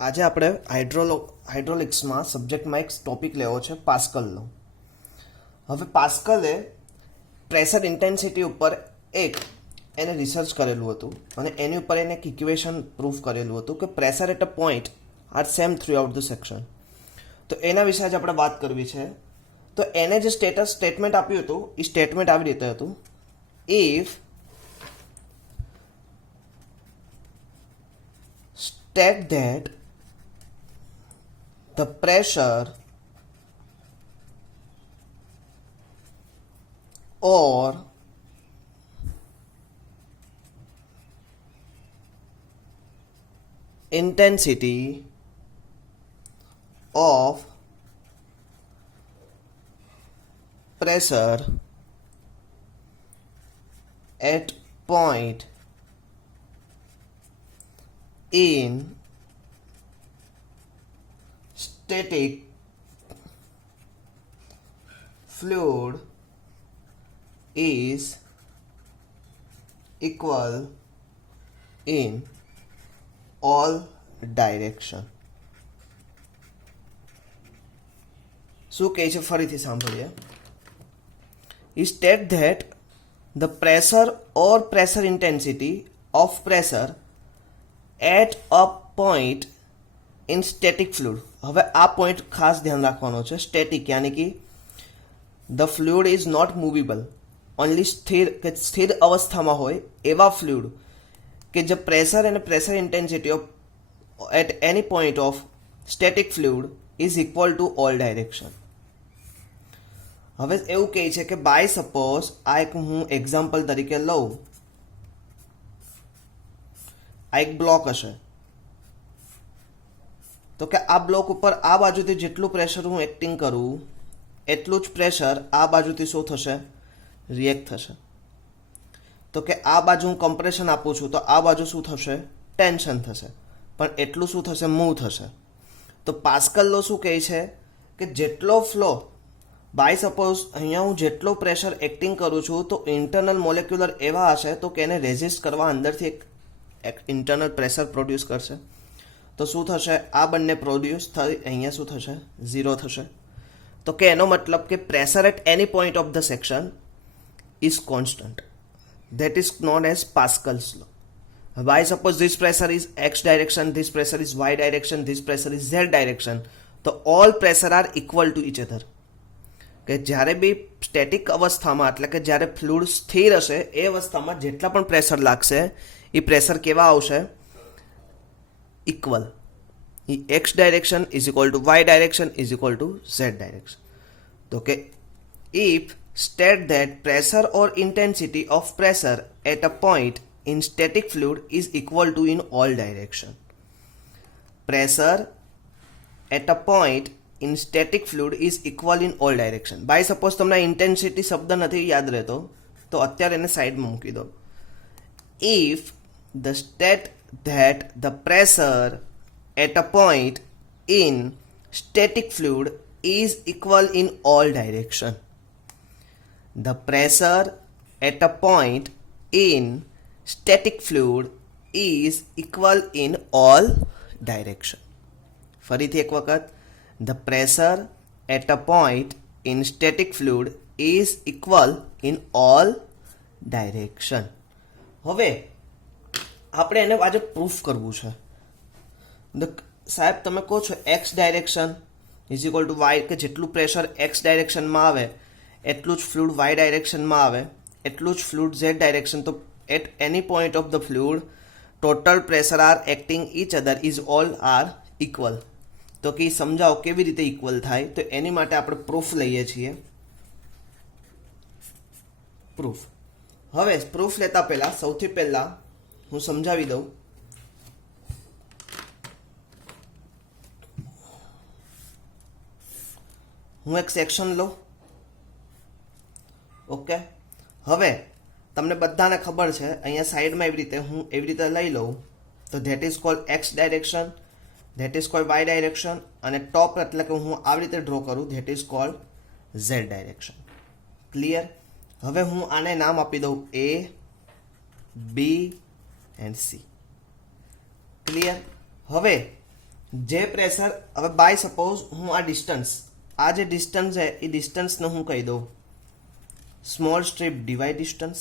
આજે આપણે હાઇડ્રોલિક્સમાં સબ્જેક્ટમાં એક ટોપિક લેવો છે પાસ્કલનો. હવે પાસ્કલે પ્રેશર ઇન્ટેન્સિટી ઉપર એને રિસર્ચ કરેલું હતું અને એની ઉપર એને એક ઇક્વેશન પ્રૂફ કરેલું હતું કે pressure at a point are same throughout the section. તો એના વિશે આજે આપણે વાત કરવી છે. તો એને જે સ્ટેટમેન્ટ આપ્યું હતું એ સ્ટેટમેન્ટ આવી રીતે હતું: if state that the pressure or intensity of pressure at point in static fluid is equal in all direction. શું કહે છે ફરીથી સાંભળીએ. State that the pressure or pressure intensity of pressure at a point in static fluid. હવે આ point ખાસ ધ્યાન રાખવાનો છે. સ્ટેટિક યાની કે the fluid is not movable, only સ્થિર અવસ્થામાં હોય એવા ફ્લુઇડ કે જે પ્રેશર અને pressure intensity of at any point of static fluid is equal to all direction. હવે એવું કહે છે કે બાય સપોઝ આ એક હું એક્ઝામ્પલ તરીકે લઉં. આ એક બ્લોક હશે તો કે આ બ્લોક ઉપર આ બાજુથી જેટલું પ્રેશર હું એક્ટિંગ કરું એટલું જ પ્રેશર આ બાજુથી શું થશે? રિએક્ટ થશે. તો કે આ બાજુ હું કમ્પ્રેશન આપું છું તો આ બાજુ શું થશે? ટેન્શન થશે. પણ એટલું શું થશે? મૂવ થશે. તો પાસ્કલ લો શું કહે છે કે જેટલો ફ્લો બાય સપોઝ અહીંયા હું જેટલો પ્રેશર એક્ટિંગ કરું છું તો ઇન્ટરનલ મોલેક્યુલર એવા હશે તો કે એને રેઝિસ્ટ કરવા અંદરથી એક ઇન્ટરનલ પ્રેશર પ્રોડ્યુસ કરશે. તો શું થશે? આ બંને પ્રોડ્યુસ થઈ અહીંયા શું થશે? ઝીરો થશે. તો કે એનો મતલબ કે pressure at any point of the section is constant. That is known as Pascal's law. By suppose this pressure is x direction, this pressure is y direction, this pressure is z direction. તો all pressure are equal to each other. કે જ્યારે બી static અવસ્થામાં એટલે કે જ્યારે fluid સ્થિર હશે એ અવસ્થામાં જેટલા પણ પ્રેશર લાગશે એ પ્રેશર કેવા આવશે? Equal. X direction is equal to Y direction is equal to Z direction. તો કે if state that pressure or intensity of pressure at a point in static fluid is equal to in all direction. Pressure at a point in static fluid is equal in all direction. By suppose તમને intensity શબ્દ નથી યાદ રહેતો તો અત્યારે એને સાઈડમાં મૂકી દો. If the state that the pressure at a point in static fluid is equal in all direction. The pressure at a point in static fluid is equal in all direction. ફરીથી એક વખત. The pressure at a point in static fluid is equal in all direction. હવે આપણે એને આજે proof કરવું છે. સાહેબ તમે કહો છો X direction is equal to Y, કે જેટલું પ્રેશર એક્સ ડાયરેક્શનમાં આવે એટલું જ ફ્લુઇડ વાય ડાયરેક્શનમાં આવે, એટલું જ ફ્લુઇડ ઝેડ ડાયરેક્શન. તો at any point of the fluid total pressure are acting each other is all are equal. તો કે સમજાવો કેવી રીતે ઇક્વલ થાય? તો એની માટે આપણે પ્રૂફ લઈએ છીએ. પ્રૂફ. હવે પ્રૂફ લેતા પહેલા સૌથી પહેલા હું સમજાવી દઉં. હું એક સેક્શન લઉં. ઓકે. હવે તમને બધાને ખબર છે અહીંયા સાઈડમાં હું એવી રીતે લઈ લઉં તો that is called X direction, that is called Y direction, અને ટોપ એટલે કે હું આવી રીતે ડ્રો કરું that is called Z direction. Clear? હવે હું આને નામ આપી દઉં A, B and C. Clear? હવે જે પ્રેશર હવે બાય સપોઝ હું આ ડિસ્ટન્સ, આ જે ડિસ્ટન્સ છે એ ડિસ્ટન્સને હું કહી દઉં સ્મોલ સ્ટ્રીપ ડીવાય ડિસ્ટન્સ.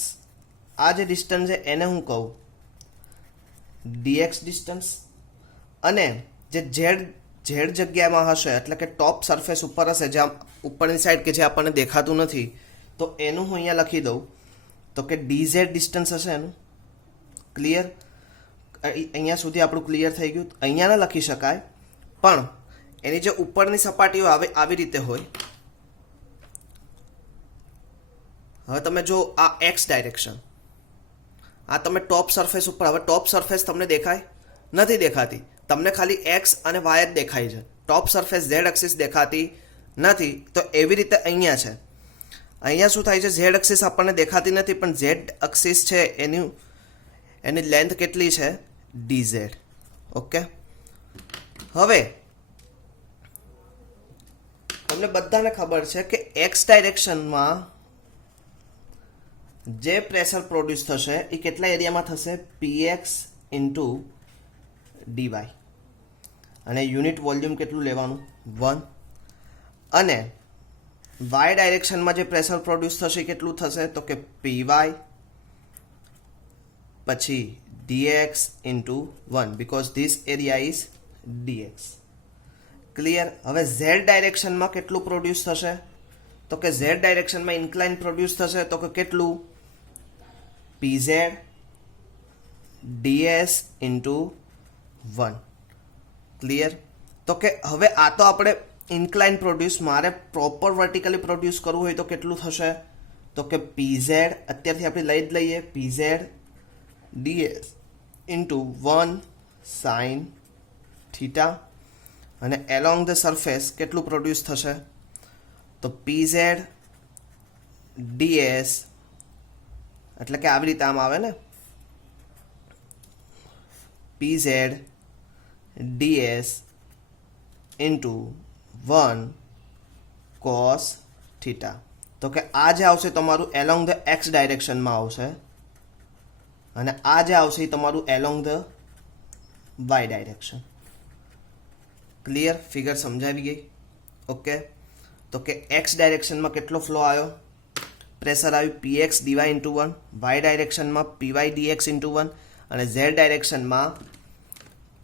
આ જે ડિસ્ટન્સ છે એને હું કહું ડીએક્સ ડિસ્ટન્સ. અને જે ઝેડ જગ્યામાં હશે એટલે કે ટોપ સરફેસ ઉપર હશે, જ્યાં ઉપરની સાઈડ કે જે આપણને દેખાતું નથી, તો એનું હું અહીંયા લખી દઉં તો કે ડીઝેડ ડિસ્ટન્સ હશે એનું. ક્લિયર? અહીંયા સુધી આપણું ક્લિયર થઈ ગયું. અહીંયા ના લખી શકાય, પણ એની જે ઉપરની સપાટીઓ આવે આવી રીતે હોય. હવે તમે જો આ એક્સ ડાયરેક્શન, આ તમે ટોપ સરફેસ ઉપર, હવે ટોપ સરફેસ તમને દેખાય નથી દેખાતી, તમને ખાલી એક્સ અને વાય જ દેખાય છે. ટોપ સરફેસ ઝેડ એક્સિસ દેખાતી નથી. તો એવી રીતે અહીંયા છે. અહીંયા શું થાય છે, ઝેડ એક્સિસ આપણને દેખાતી નથી, પણ ઝેડ એક્સિસ છે એની લેન્થ કેટલી છે ડીઝેડ. ઓકે, હવે તમને બધાને ખબર છે કે એક્સ ડાયરેક્શનમાં જે પ્રેશર પ્રોડ્યુસ થશે એ કેટલા એરિયામાં થશે, પીએક્સ ઇન્ટુ ડીવાય. અને યુનિટ વોલ્યુમ કેટલું લેવાનું, 1. અને વાય ડાયરેક્શનમાં જે પ્રેશર પ્રોડ્યુસ થશે એ કેટલું થશે તો કે પીવાય પછી dx into 1 because this area is dx. Clear? હવે z ડાયરેક્શનમાં કેટલું પ્રોડ્યુસ થશે તો કે z ડાયરેક્શનમાં ઇન્ક્લાઇન પ્રોડ્યુસ થશે તો કે કેટલું, pz ds into 1. ક્લિયર? તો કે હવે આ તો આપણે ઇન્ક્લાઇન પ્રોડ્યુસ, મારે પ્રોપર વર્ટિકલી પ્રોડ્યુસ કરવું હોય તો કેટલું થશે તો કે pz, અત્યારથી આપણે લઈ જ લઈએ, pz ds into 1 sin theta. અને એલોંગ ધ સરફેસ કેટલું પ્રોડ્યુસ થશે તો pz ds, એટલે કે આવી રીતે આમ આવે ને, pz ds into 1 cos theta. તો કે આ જે આવશે તમારું એલોંગ ધ એક્સ ડાયરેક્શનમાં આવશે, અને આ જે આવશે એ તમારું along the Y direction. Clear? Figure સમજાવી ગઈ? ઓકે, તો કે એક્સ ડાયરેક્શનમાં કેટલો ફ્લો આવ્યો, પ્રેશર આવ્યું px dy ઇન્ટુ 1, વાય ડાયરેક્શનમાં py dx ઇન્ટુ 1, અને ઝેડ ડાયરેક્શનમાં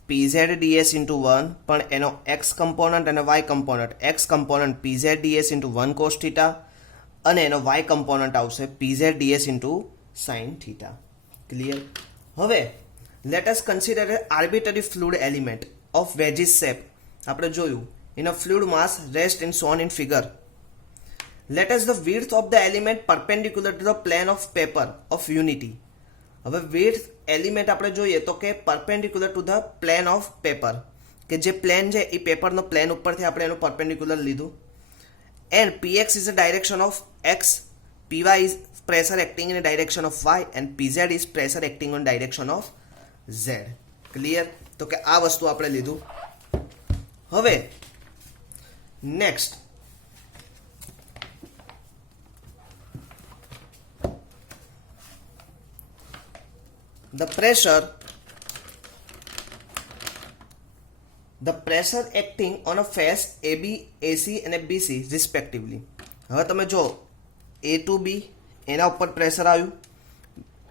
pz ds ઇન્ટુ 1, પણ એનો એક્સ કમ્પોનન્ટ અને y component, x component pz ds into 1 cos theta, અને એનો વાય કમ્પોનન્ટ આવશે pz ds into sin theta. Clear? હવે let us consider a arbitrary fluid element of wedges shape. આપણે જોયું in a fluid mass rest in shown in figure. Let us the width of the element perpendicular to the plane of paper of unity. હવે width element આપણે જોઈએ તો કે perpendicular to the plane of paper, કે જે plane છે એ પેપરનો plane ઉપરથી આપણે એનું પરપેન્ડિક્યુલર લીધું. And px is the direction of x, py is pressure acting in a direction of y, and pz is pressure acting on direction of z. Clear? તો કે આ વસ્તુ આપણે લીધું. હવે next the pressure acting on a face AB, AC અને BC respectively. હવે તમે જો A to B એના ઉપર પ્રેશર આવ્યું,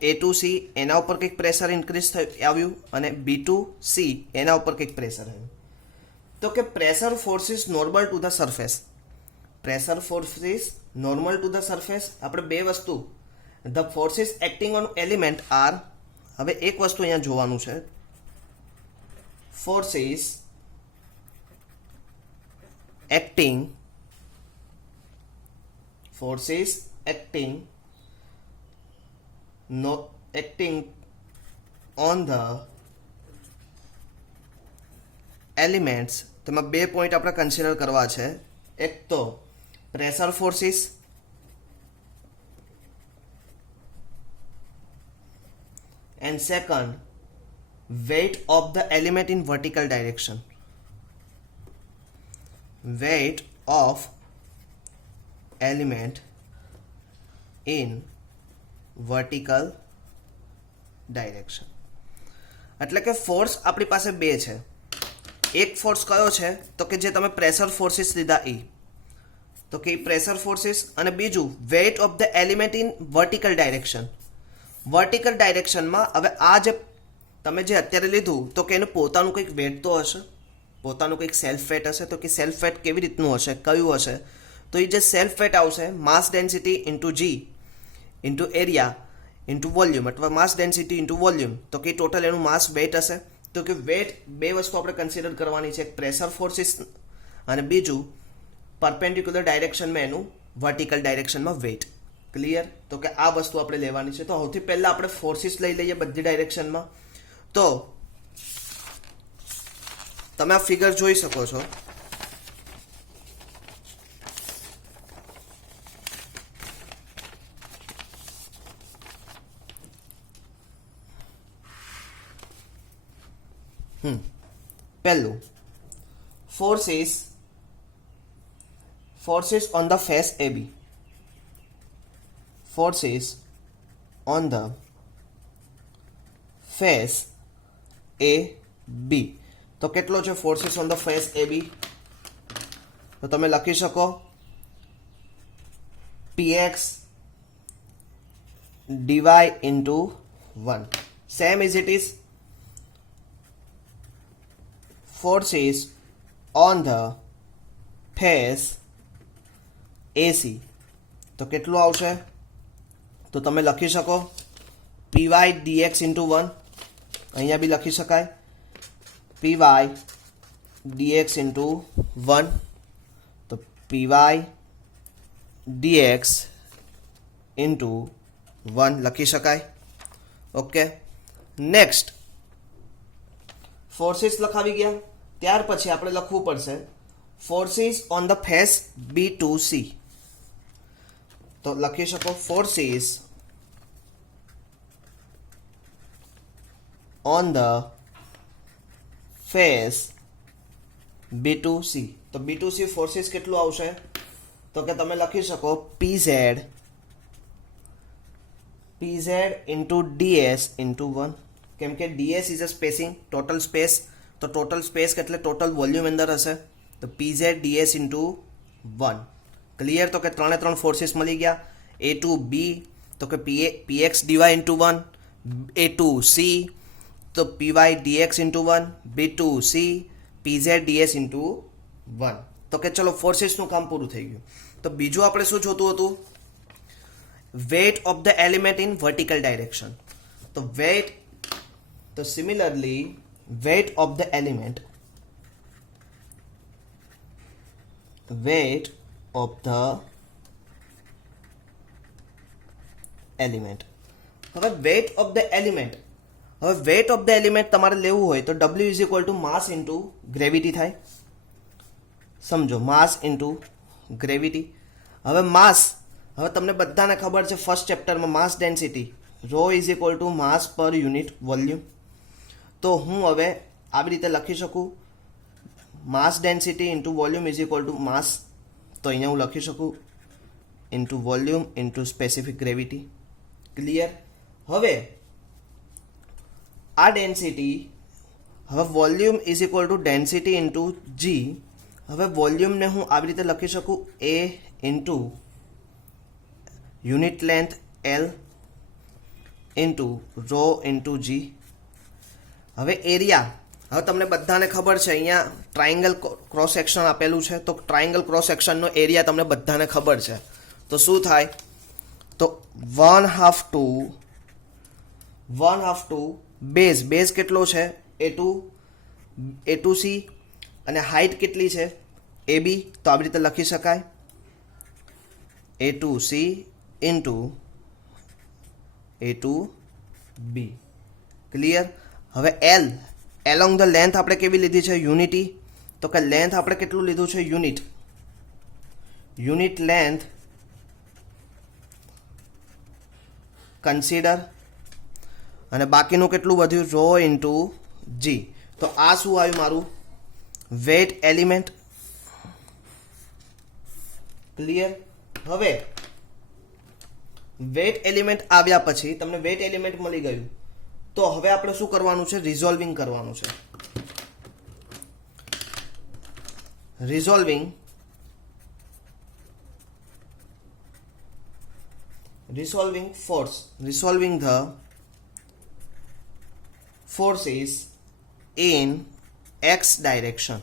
A to C એના ઉપર કંઈક પ્રેશર ઇન્ક્રીઝ આવ્યું, અને B to C એના ઉપર કંઈક પ્રેશર આવ્યું. તો કે pressure forces normal to the surface, pressure forces normal to the surface. આપણે બે વસ્તુ, the forces acting on element are, હવે એક વસ્તુ અહીંયા જોવાનું છે, forces acting on the elements. તેમાં બે પોઈન્ટ આપણે કન્સિડર કરવા છે. એક તો pressure forces, and second weight of the element in vertical direction. Weight of element in vertical direction. એટલે કે ફોર્સ આપણી પાસે બે છે, એક ફોર્સ કયો છે તો કે જે તમે પ્રેશર ફોર્સિસ લીધા એ, તો કે પ્રેશર ફોર્સિસ, અને બીજું weight of the element in vertical direction. Vertical ડાયરેક્શનમાં હવે આ જે તમે જે અત્યારે લીધું તો કે એનું પોતાનું કંઈક વેટ તો હશે, પોતાનું કંઈક સેલ્ફ વેટ હશે. તો કે સેલ્ફ વેટ કેવી રીતનું હશે, કયું હશે? તો એ જે સેલ્ફ વેટ આવશે માસ ડેન્સિટી ઇન્ટુ જી ઇન્ટુ એરિયા ઇન્ટુ વોલ્યુમ, અથવા માસ ડેન્સિટી ઇન્ટુ વોલ્યુમ. તો કે ટોટલ એનું માસ વેટ હશે. તો કે વેટ બે વસ્તુ આપણે કન્સિડર કરવાની છે, એક પ્રેશર ફોર્સિસ અને બીજું પરપેન્ડિક્યુલર ડાયરેક્શનમાં એનું વર્ટિકલ ડાયરેક્શનમાં વેટ. ક્લિયર? તો કે આ વસ્તુ આપણે લેવાની છે. તો સૌથી પહેલાં આપણે ફોર્સિસ લઈ લઈએ બધી ડાયરેક્શનમાં. તો તમે આ ફિગર જોઈ શકો છો. પહેલું forces on the face AB, forces on the face AB. તો કેટલો છે forces on the face AB? તો તમે લખી શકો px dy into 1, same as it is forces on the face AC. તો કેટલું આવશે? તો તમે લખી શકો py dx into 1, અહીંયા બી લખી શકાય py dx into 1. તો py dx into 1 લખી શકાય. ઓકે, નેક્સ્ટ ફોર્સિસ લખાવી ગયા. ત્યાર પછી આપણે લખવું પડશે forces on the face B2C. તો લખી શકો forces on the face B2C. તો B2C ફોર્સિસ કેટલું આવશે? તો કે તમે લખી શકો PZ into DS into 1. કેમ કે ds is a spacing, total space. તો ટોટલ સ્પેસ એટલે ટોટલ વોલ્યુમ અંદર હશે. તો pz ds ઇન્ટુ 1. ક્લિયર? તો કે 3 ફોર્સિસ મળી ગયા. a ટુ b તો કે px dy into 1, a to c તો py dx into 1, b to c pz ds into 1. તો કે ચલો ફોર્સિસનું કામ પૂરું થઈ ગયું. તો બીજું આપણે શું જોતું હતું? Wet of the element in vertical direction. તો વેટ, તો similarly weight of the element, weight of the element. હવે weight of the element, હવે weight of the element તમારે લેવું હોય તો W is equal to mass into gravity થાય. સમજો, mass into gravity. હવે mass, હવે તમને બધાને ખબર છે ફર્સ્ટ ચેપ્ટરમાં mass density rho is equal to mass per unit volume. તો હું હવે આવી રીતે લખી શકું mass density into volume is equal to mass. તો અહીંયા હું લખી શકું into volume into specific gravity. Clear? હવે આ ડેન્સિટી, હવે volume is equal to density into g. હવે વોલ્યુમને હું આવી રીતે લખી શકું A into unit length L into rho into g. હવે એરિયા, હવે તમને બધાને ખબર છે અહીંયા ટ્રાયંગલ ક્રોસ સેક્શન આપેલું છે. તો ટ્રાયંગલ ક્રોસ સેક્શનનો એરિયા તમને બધાને ખબર છે. તો શું થાય? તો 1/2 બેઝ કેટલો છે? A2C, અને હાઇટ કેટલી છે? AB. તો આવી રીતે લખી શકાય A2C ઇન્ટુ A2B. ક્લિયર? હવે L, એલોંગ ધ લેન્થ આપણે કેવી લીધી છે? યુનિટી. તો કે લેન્થ આપણે કેટલું લીધું છે? યુનિટ લેન્થ કન્સિડર, અને બાકીનું કેટલું વધ્યું? Rho into G. તો આ શું આવ્યું મારું? Weight element. ક્લિયર? હવે વેટ એલિમેન્ટ આવ્યા પછી તમને વેટ એલિમેન્ટ મળી ગયું. તો હવે આપણે શું કરવાનું છે? રિઝોલ્વિંગ કરવાનું છે. resolving the forces in x direction.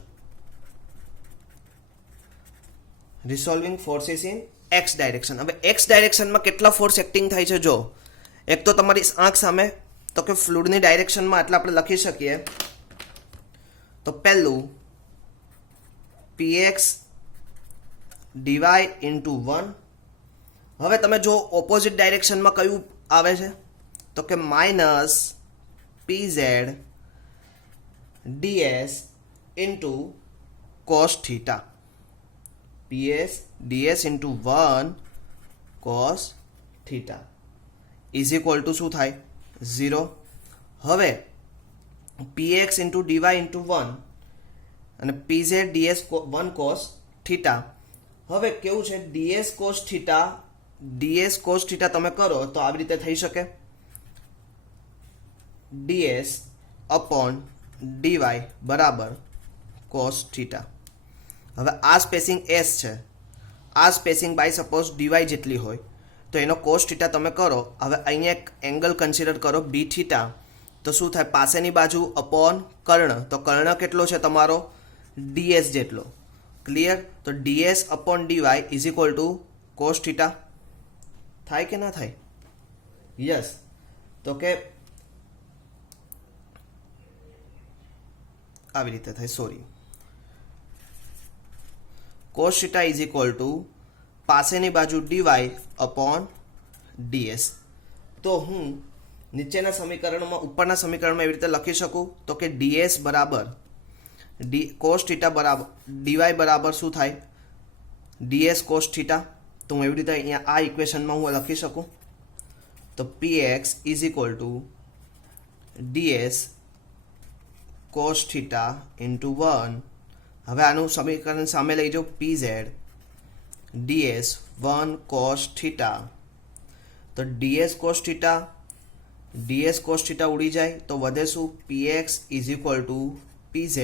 Resolving forces in x direction. હવે x ડાયરેક્શનમાં કેટલા ફોર્સ એક્ટિંગ થાય છે જો એક તો તમારી આંખ સામે તો કે ફ્લુઇડની ડાયરેક્શનમાં એટલે આપણે લખી શકીએ તો પહેલું px dy into 1. હવે તમે જો ઓપોઝિટ ડાયરેક્શનમાં કયું આવે છે તો કે minus pz ds into cos theta. ps ds into 1 cos theta is equal to શું થાય 0. હવે px into dy into 1 અને pz ds 1 cos theta. હવે કેવું છે ds cos theta તમે કરો તો આવી રીતે થઈ શકે ds upon dy બરાબર cos theta. હવે આ સ્પેસિંગ s છે, આ સ્પેસિંગ બાય સપોઝ dy જેટલી હોય તો એનો cos theta તમે કરો. હવે અહીંયા એક એંગલ કન્સિડર કરો b theta તો શું થાય પાસેની બાજુ અપોન કર્ણ તો કર્ણ કેટલો છે તમારો ds જેટલો. ક્લિયર? તો ds upon dy is equal to cos theta. થાય કે ના થાય? યસ. તો કે આવી રીતે થાય, sorry, cos theta is equal to પાસેની બાજુ dy upon ds. તો હું નીચેના સમીકરણમાં ઉપરના સમીકરણમાં એવી રીતે લખી શકું તો કે ds બરાબર cos theta બરાબર dy બરાબર શું થાય ds cos theta. તો હું એવી રીતે અહીંયા આ ઇક્વેશનમાં હું લખી શકું તો px is equal to ds cos theta into 1. હવે આનું સમીકરણ સામે લઈ જાઓ pz ds 1 cos theta. તો ds cos theta ઉડી જાય તો વધે શું px is equal to pz.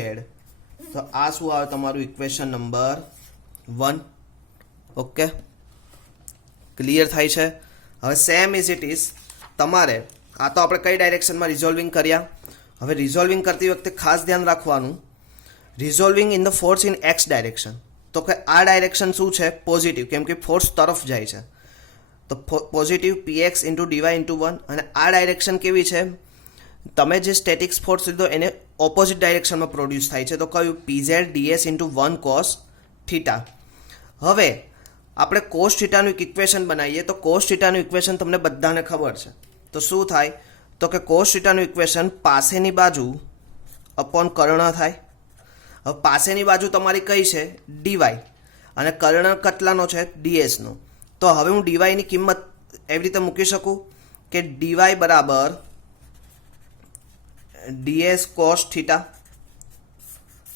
તો આ શું આવે તમારું ઇક્વેશન નંબર 1. ઓકે, ક્લિયર થાય છે? હવે સેમ ઇઝ ઇટ ઇઝ તમારે આ તો આપણે કઈ ડાયરેક્શનમાં રિઝોલ્વિંગ કર્યા. હવે રિઝોલ્વિંગ કરતી વખતે ખાસ ધ્યાન રાખવાનું resolving in the force in x direction. તો કે આ ડાયરેક્શન શું છે પોઝિટિવ, કેમ કે ફોર્સ તરફ જાય છે તો positive px into dy into 1. અને આ ડાયરેક્શન કેવી છે તમે જે સ્ટેટિક્સ ફોર્સ લીધો એને ઓપોઝિટ ડાયરેક્શનમાં પ્રોડ્યુસ થાય છે તો કયું pz ds into 1 cos theta. હવે આપણે cos theta નું એક ઇક્વેશન બનાવીએ તો cos theta નું ઇક્વેશન તમને બધાને ખબર છે તો શું થાય તો કે cos theta નું ઇક્વેશન પાસેની બાજુ અપોન કર્ણ થાય. હવે પાસેની બાજુ તમારી કઈ છે dy અને કર્ણ કેટલાનો છે ds નો. તો હવે હું dy ની કિંમત એવી રીતે મૂકી શકું કે dy બરાબર ds cos theta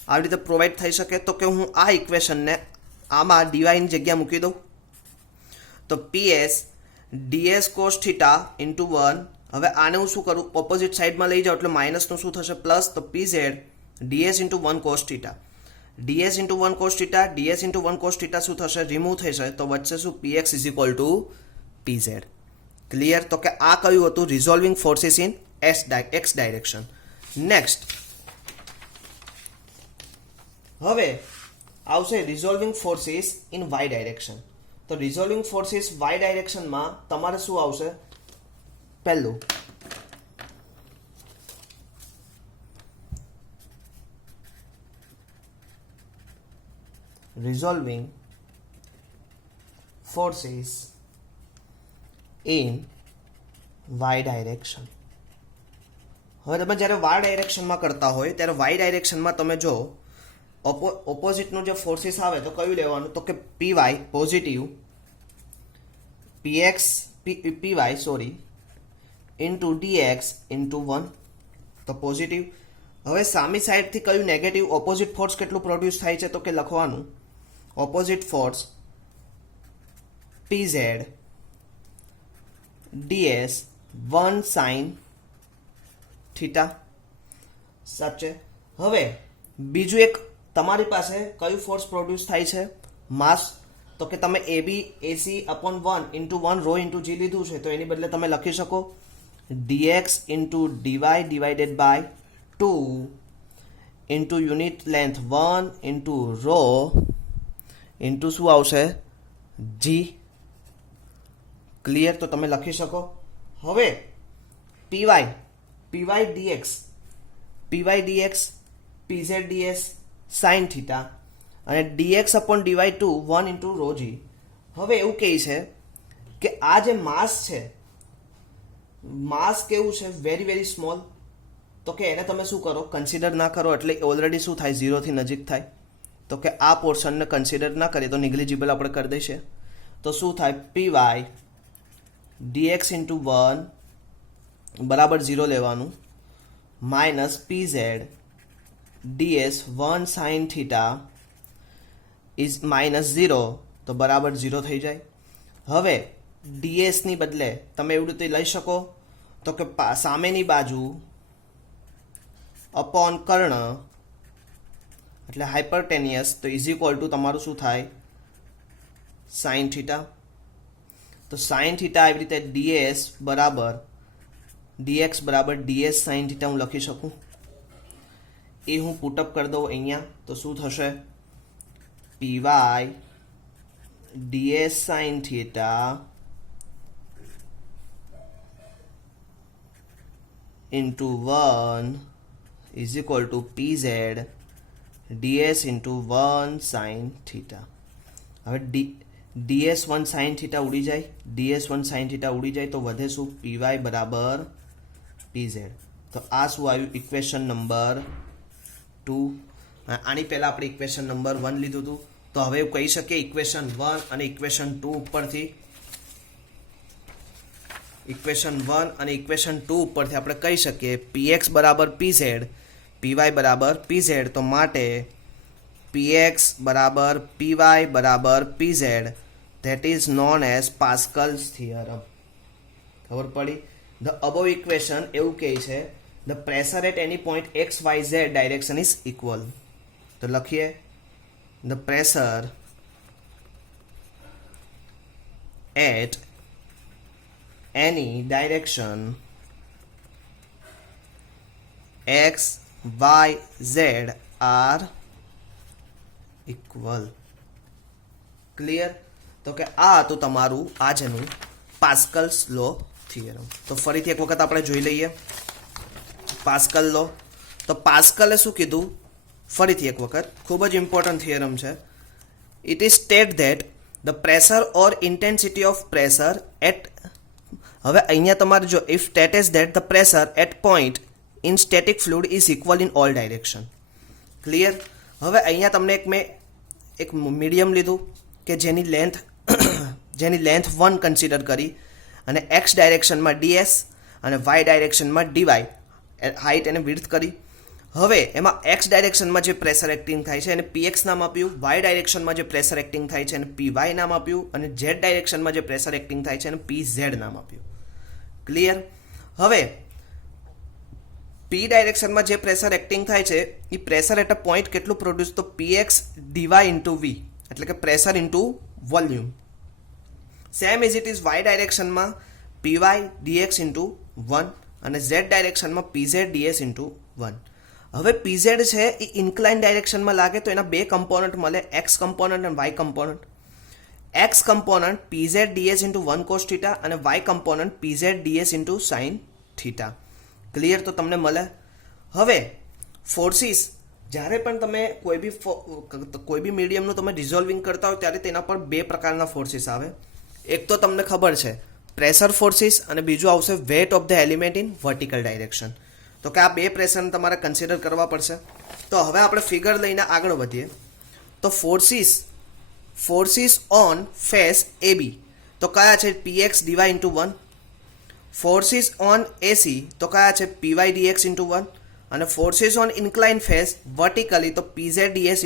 આવી રીતે પ્રોવાઈડ થઈ શકે. તો કે હું આ ઇક્વેશનને આમાં dy ની જગ્યા મૂકી દઉં તો ps ds cos theta into 1. હવે આને હું શું કરું ઓપોઝિટ સાઈડમાં લઈ જાઉં એટલે માઇનસનું શું થશે પ્લસ. તો pz ds into 1 cos theta ds into 1 cos theta ds into 1 cos theta શું થશે રિમૂવ થશે તો વચ્ચે શું px is equal to pz. Clear? તો કે આ કયું હતું resolving forces in x direction. Next હવે આવશે resolving forces in y direction. તો રિઝોલ્વિંગ ફોર્સિસ y ડાયરેક્શનમાં તમારે શું આવશે પહેલું resolving forces in y direction. હવે તમે જ્યારે y ડાયરેક્શનમાં કરતા હોય ત્યારે y ડાયરેક્શનમાં તમે જો ઓપોઝિટનું જે ફોર્સિસ આવે તો કયું લેવાનું તો કે py positive py into dx into 1 તો પોઝિટિવ. હવે સામી સાઈડથી કયું નેગેટિવ ઓપોઝિટ ફોર્સ કેટલું પ્રોડ્યુસ થાય છે તો કે લખવાનું opposite force pz ds 1 sin theta. સાચે? હવે બીજું એક તમારી પાસે કયું ફોર્સ પ્રોડ્યુસ થાય છે? માસ. તો કે તમે AB AC upon 1 into 1 rho into g લીધું છે, તો એની બદલે તમે લખી શકો dx into dy divided by 2 into unit length 1 into rho into શું આવશે? જી. ક્લિયર? તો તમે લખી શકો. હવે py dx pz ds sin theta અને dx upon dy 2 1 into rho g. હવે એવું કહે છે કે આ જે માસ છે, માસ કેવું છે? Very very small. તો કે એને તમે શું કરો? કન્સિડર ના કરો. એટલે ઓલરેડી શું થાય? 0 થી નજીક થાય. તો કે આ પોર્શનને કન્સિડર ના કરીએ તો નિગ્લિજિબલ આપણે કરી દઈશું. તો શું થાય? py dx ઇન્ટુ 1 બરાબર 0 લેવાનું minus pz ds 1 sin theta is minus 0, તો બરાબર 0 થઈ જાય. હવે ds ની બદલે તમે એવી રીતે લઈ શકો તો કે સામેની બાજુ અપોન કર્ણ એટલે હાઇપરટેનિયસ, તો ઇઝ ઇક્વલ ટુ તમારું શું થાય? Sign theta. તો સાઇન થીટા આવી રીતે ds બરાબર dx બરાબર ds સાઇન થીટા હું લખી શકું. એ હું પુટઅપ કરી દઉં અહીંયા, તો શું થશે? py ds sine theta into 1 is equal two pz ds into 1 sine theta. હવે ds 1 સાઇન થીટા ઉડી જાય, ds 1 સાઇન થીટા ઉડી જાય તો વધે શું? py બરાબર pz. તો આ શું આવ્યું? Equation number 2. આની પહેલા આપણે ઇક્વેશન નંબર 1 લીધું હતું. તો હવે એવું કહી શકીએ ઇક્વેશન 1 અને ઇક્વેશન 2 ઉપરથી આપણે કહી શકીએ px બરાબર pz, py બરાબર pz. તો માટે px બરાબર py બરાબર pz, that is known as Pascal's theorem. ખબર પડી? The above equation એવું કહે છે the pressure at any point x y z direction is equal. તો લખીએ the pressure at any direction x y z are equal. Clear? તો કે આ હતું તમારું આજનું પાસ્કલ્સ લો થિયરમ. તો ફરીથી એક વખત આપણે જોઈ લઈએ પાસ્કલ લો. તો પાસ્કલે શું કીધું? ફરીથી એક વખત, ખૂબ જ ઇમ્પોર્ટન્ટ થિયરમ છે. It is state that the pressure or intensity of pressure at, હવે અહીંયા તમારે જો if state is that the pressure at point in static fluid is equal in all direction. Clear? હવે અહીંયા તમને મેં એક મીડિયમ લીધું કે જેની લેન્થ 1 કન્સિડર કરી અને એક્સ ડાયરેક્શનમાં ds અને વાય ડાયરેક્શનમાં dy હાઇટ અને વિડ્થ કરી. હવે એમાં એક્સ ડાયરેક્શનમાં જે પ્રેશર એક્ટિંગ થાય છે એને px નામ આપ્યું, વાય ડાયરેક્શનમાં જે પ્રેશર એક્ટિંગ થાય છે એને py નામ આપ્યું અને ઝેડ ડાયરેક્શનમાં જે પ્રેશર એક્ટિંગ થાય છે એને pz નામ આપ્યું. ક્લિયર? હવે p ડાયરેક્શનમાં જે પ્રેશર એક્ટિંગ થાય છે એ પ્રેશર એટ અ પોઈન્ટ કેટલું પ્રોડ્યુસ? તો px dy ઇન્ટુ v, એટલે કે pressure into volume. Same as it is y ડાયરેક્શનમાં py dx ઇન્ટુ 1 અને ઝેડ ડાયરેક્શનમાં pz ds ઇન્ટુ 1. હવે pz છે એ ઇન્ક્લાઇન ડાયરેક્શનમાં લાગે તો એના બે કમ્પોનન્ટ મળે, એક્સ કમ્પોનન્ટ અને y component. X component pz ds into 1 cos theta અને y component pz ds into sine theta. Clear? તો તમને મળે. હવે ફોર્સિસ, જ્યારે પણ તમે કોઈ બી મીડિયમનું તમે ડિઝોલ્વિંગ કરતા હોય ત્યારે તેના પર બે પ્રકારના ફોર્સિસ આવે. એક તો તમને ખબર છે પ્રેશર ફોર્સિસ અને બીજું આવશે wet of the element in vertical direction. તો કે આ બે પ્રેશરને તમારે કન્સિડર કરવા પડશે. તો હવે આપણે ફિગર લઈને આગળ વધીએ. તો ફોર્સિસ ઓન ફેસ AB તો કયા છે? px dy into 1. Forces on AC તો કયા છે? py dx into 1. અને forces on incline face vertically તો pz ds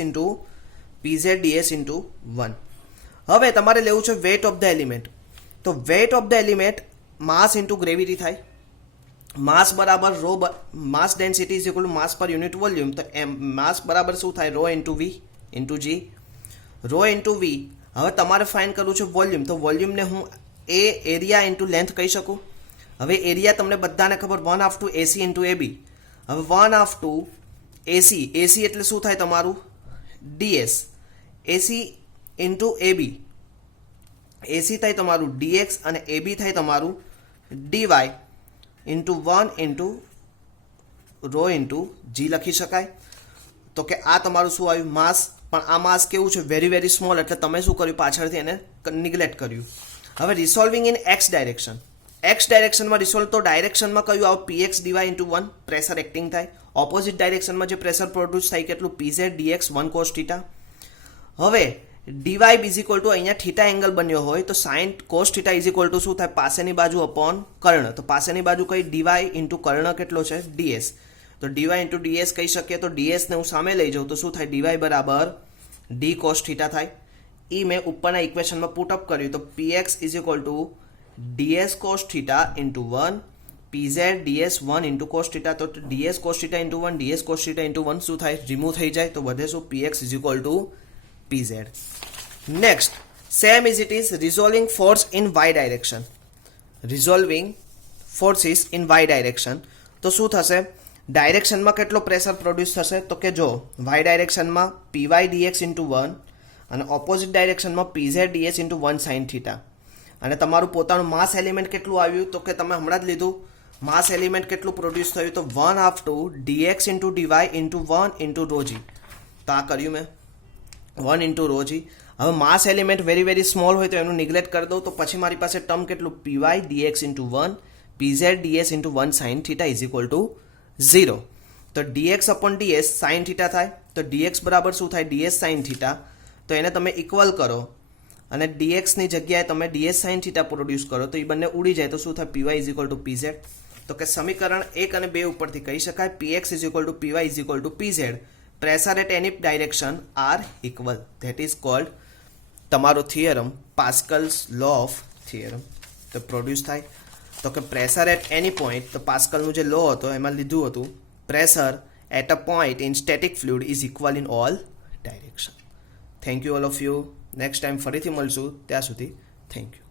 ઇન્ટુ 1. હવે તમારે લેવું છે વેટ ઓફ ધ એલિમેન્ટ. તો weight of the element mass into gravity થાય. માસ બરાબર rho mass density is equal to mass પર યુનિટ વોલ્યુમ. તો એમ માસ બરાબર શું થાય? Rho into V into G. Rho into વી. હવે તમારે ફાઇન્ડ કરવું છે વોલ્યુમ. તો વોલ્યુમને હું એ એરિયા ઇન્ટુ લેન્થ કહી શકું. હવે એરિયા તમને બધાને ખબર 1/2 એસી ઇન્ટુ એબી. હવે 1/2 એસી. એસી એટલે શું થાય તમારું? ડીએસ. એસી ઇન્ટુ એબી. એસી થાય તમારું ડીએક્સ અને એબી થાય તમારું DY into 1 into rho into G લખી શકાય. તો કે આ તમારું શું આવ્યું? માસ. પણ આ માસ કેવું છે? Very very small. એટલે તમે શું કર્યું? પાછળથી એને નિગ્લેક્ટ કર્યું. હવે resolving in x direction. X ડાયરેક્શનમાં રિસોલ્વ તો ડાયરેક્શનમાં કયું આવે? PX DY into 1 pressure acting થાય. ઓપોઝિટ ડાયરેક્શનમાં જે પ્રેશર પ્રોડ્યુસ થાય કેટલું? PZ DX 1 cos theta. હવે ડીવાય ઇઝ ઇક્વલ ટુ અહીંયા થીટા એંગલ બન્યો હોય તો sine cos theta is equal to શું થાય? પાસેની બાજુ અપોન કર્ણ. તો પાસેની બાજુ કઈ? ડીવાય ઇન્ટુ કર્ણ કેટલો છે? ડીએસ. તો ડીવાય ઇન્ટુ ડીએસ કહી શકીએ. તો ડીએસને હું સામે લઈ જાઉં તો શું થાય? ડીવાય બરાબર ડી કોસ થીટા થાય. એ મેં ઉપરના ઇક્વેશનમાં પુટઅપ કર્યું તો PX is equal to DS cos theta into 1 PZ DS 1 into cos theta. તો DS cos theta into 1 DS cos theta into 1 શું થાય? રિમૂવ થઈ જાય. તો વધે શું? PX is equal to PZ. Next, same is it is resolving force in Y direction. Resolving forces in Y direction. તો શું થશે? ડાયરેક્શનમાં કેટલો પ્રેશર પ્રોડ્યુસ થશે? તો કે જો વાય ડાયરેક્શનમાં પીવાય ડીએક્સ ઇન્ટુ 1 અને ઓપોઝિટ ડાયરેક્શનમાં PZ DS into 1 sine theta. અને તમારું પોતાનું માસ એલિમેન્ટ કેટલું આવ્યું? તો કે તમે હમણાં જ લીધું. માસ એલિમેન્ટ કેટલું પ્રોડ્યુસ થયું? તો 1/2 DX into DY into 1 into rho g. તો આ કર્યું મેં 1 ઇન્ટુ રોજી. હવે mass element very very small હોય તો એનું નિગ્લેક્ટ કરી દઉં. તો પછી મારી પાસે ટર્મ કેટલું? PY DX into 1 PZ DS into 1 sine theta is equal to 0. તો DX upon DS sine theta થાય. તો ડીએક્સ બરાબર શું થાય? DS sine theta. તો એને તમે ઇક્વલ કરો અને ડીએક્સની જગ્યાએ તમે ડીએસ સાઇન થીટા પ્રોડ્યુસ કરો તો એ બંને ઉડી જાય. તો શું થાય? પીવાય ઇઝ ઇક્વલ ટુ પીઝેડ. તો કે સમીકરણ 1 અને 2 ઉપરથી કહી શકાય PX is equal to PY is equal to PZ. Pressure at any direction are equal. That is called તમારો theorem Pascal's law of theorem. તો પ્રોડ્યુસ થાય. તો કે પ્રેશર એટ એની પોઈન્ટ. તો પાસ્કલનું જે લો હતો એમાં લીધું હતું pressure at a point in static fluid is equal in all direction. Thank you all of you. Next time ફરીથી મળશું. ત્યાં સુધી થેન્ક યુ.